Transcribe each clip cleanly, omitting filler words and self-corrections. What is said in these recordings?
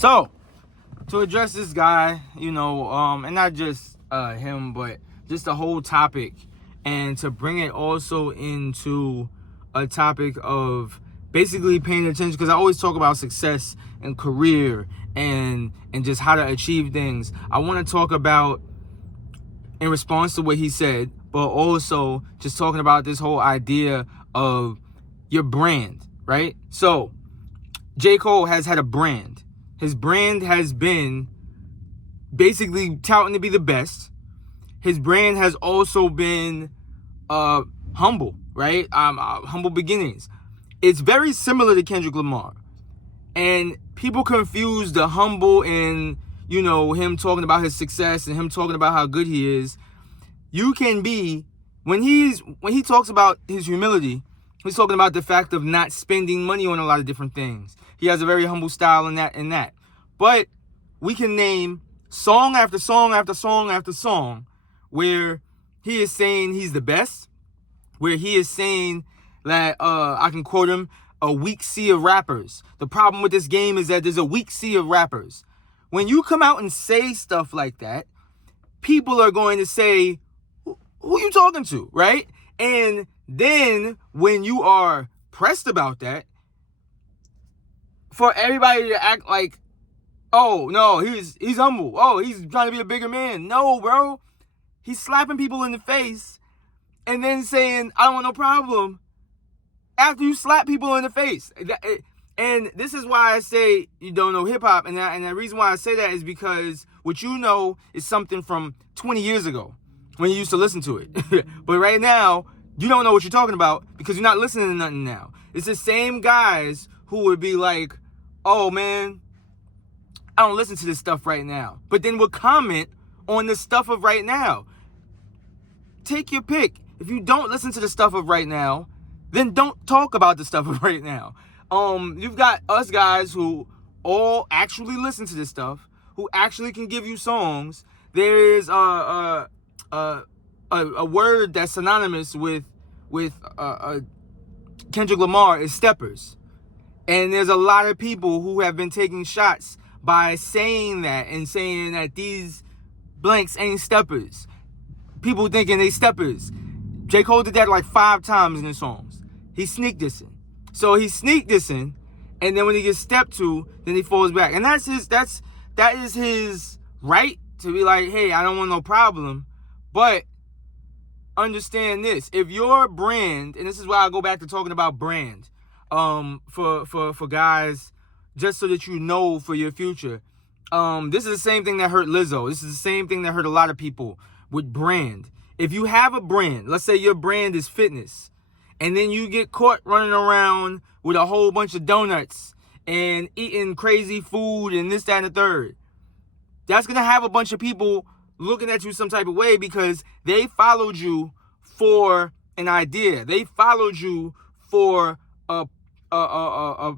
So, to address this guy, and not just him, but just the whole topic, and to bring it also into a topic of basically paying attention, because I always talk about success and career and just how to achieve things. I want to talk about, in response to what he said, but also just talking about this whole idea of your brand, right? So, J. Cole has had a brand. His brand has been basically touting to be the best. His brand has also been humble, right? Humble beginnings. It's very similar to Kendrick Lamar. And people confuse the humble and, him talking about his success and him talking about how good he is. You can be, when he talks about his humility, he's talking about the fact of not spending money on a lot of different things. He has a very humble style in that. But we can name song after song after song after song where he is saying he's the best, where he is saying that, I can quote him, a weak sea of rappers. The problem with this game is that there's a weak sea of rappers. When you come out and say stuff like that, people are going to say, who you talking to, right? And then when you are pressed about that, for everybody to act like, oh, no, he's humble. Oh, he's trying to be a bigger man. No, bro. He's slapping people in the face and then saying, I don't want no problem, after you slap people in the face. And this is why I say you don't know hip-hop. And the reason why I say that is because what you know is something from 20 years ago when you used to listen to it. But right now, you don't know what you're talking about because you're not listening to nothing now. It's the same guys who would be like, oh, man, I don't listen to this stuff right now. But then would comment on the stuff of right now. Take your pick. If you don't listen to the stuff of right now, then don't talk about the stuff of right now. You've got us guys who all actually listen to this stuff, who actually can give you songs. There's a word that's synonymous with Kendrick Lamar is steppers. And there's a lot of people who have been taking shots by saying that and saying that these blanks ain't steppers. People thinking they steppers. J. Cole did that like 5 times in his songs. He sneak dissing. So he sneak dissing, and then when he gets stepped to, then he falls back. And that is his right to be like, hey, I don't want no problem. But understand this. If your brand, and this is why I go back to talking about brand, for guys, just so that you know for your future. This is the same thing that hurt Lizzo. This is the same thing that hurt a lot of people with brand. If you have a brand, let's say your brand is fitness, and then you get caught running around with a whole bunch of donuts and eating crazy food and this, that, and the third, that's going to have a bunch of people looking at you some type of way because they followed you for an idea. They followed you for a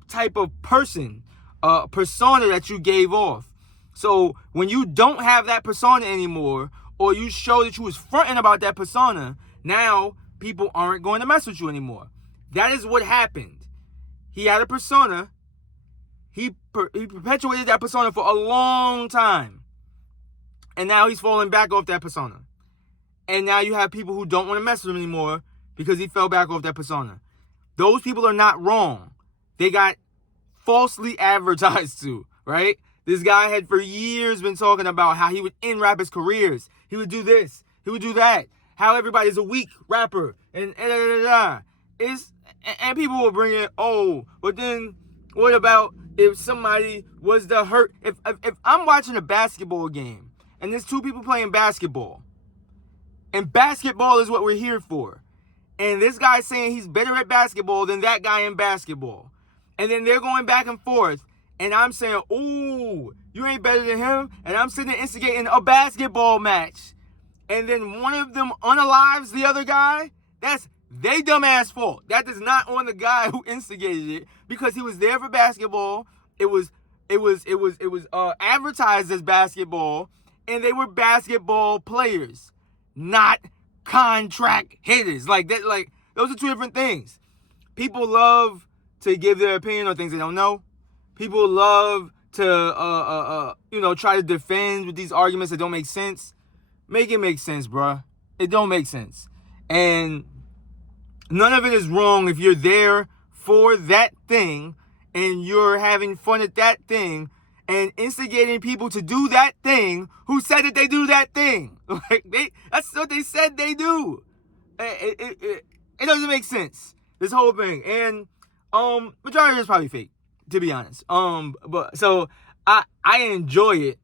type of person, a persona that you gave off. So when you don't have that persona anymore, or you show that you was fronting about that persona, now people aren't going to mess with you anymore. That is what happened. He had a persona. He perpetuated that persona for a long time. And now he's falling back off that persona. And now you have people who don't want to mess with him anymore because he fell back off that persona. Those people are not wrong. They got falsely advertised to, right? This guy had for years been talking about how he would end rappers' careers. He would do this. He would do that. How everybody's a weak rapper. And people will bring in, oh, but then what about if somebody was the hurt? If I'm watching a basketball game and there's 2 people playing basketball, and basketball is what we're here for, and this guy's saying he's better at basketball than that guy in basketball, and then they're going back and forth, and I'm saying, ooh, you ain't better than him. And I'm sitting there instigating a basketball match. And then one of them unalives the other guy. That's they dumbass fault. That is not on the guy who instigated it because he was there for basketball. It was advertised as basketball, and they were basketball players, not contract hitters. Like that. Like those are 2 different things. People love to give their opinion on things they don't know. People love try to defend with these arguments that don't make sense, make it make sense, bruh. It don't make sense. And none of it is wrong if you're there for that thing and you're having fun at that thing and instigating people to do that thing who said that they do that thing. Like that's what they said they do. It doesn't make sense, this whole thing. And majority is probably fake, to be honest. But so I enjoy it.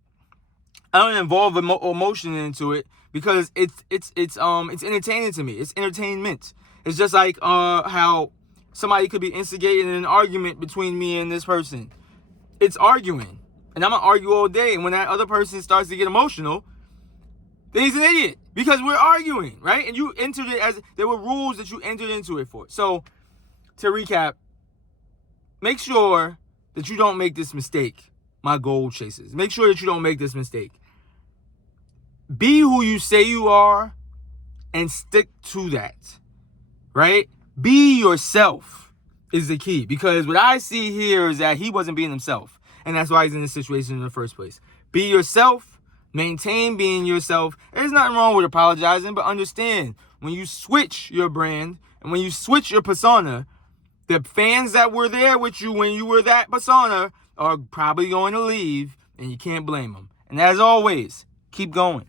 I don't involve emotion into it because it's entertaining to me. It's entertainment. It's just like how somebody could be instigating an argument between me and this person. It's arguing. And I'm going to argue all day. And when that other person starts to get emotional, then he's an idiot. Because we're arguing, right? And you entered it as, there were rules that you entered into it for. So, to recap, make sure that you don't make this mistake, my goal chasers. Make sure that you don't make this mistake. Be who you say you are and stick to that, right? Be yourself is the key. Because what I see here is that he wasn't being himself. And that's why he's in this situation in the first place. Be yourself. Maintain being yourself. There's nothing wrong with apologizing, but understand, when you switch your brand and when you switch your persona, the fans that were there with you when you were that persona are probably going to leave, and you can't blame them. And as always, keep going.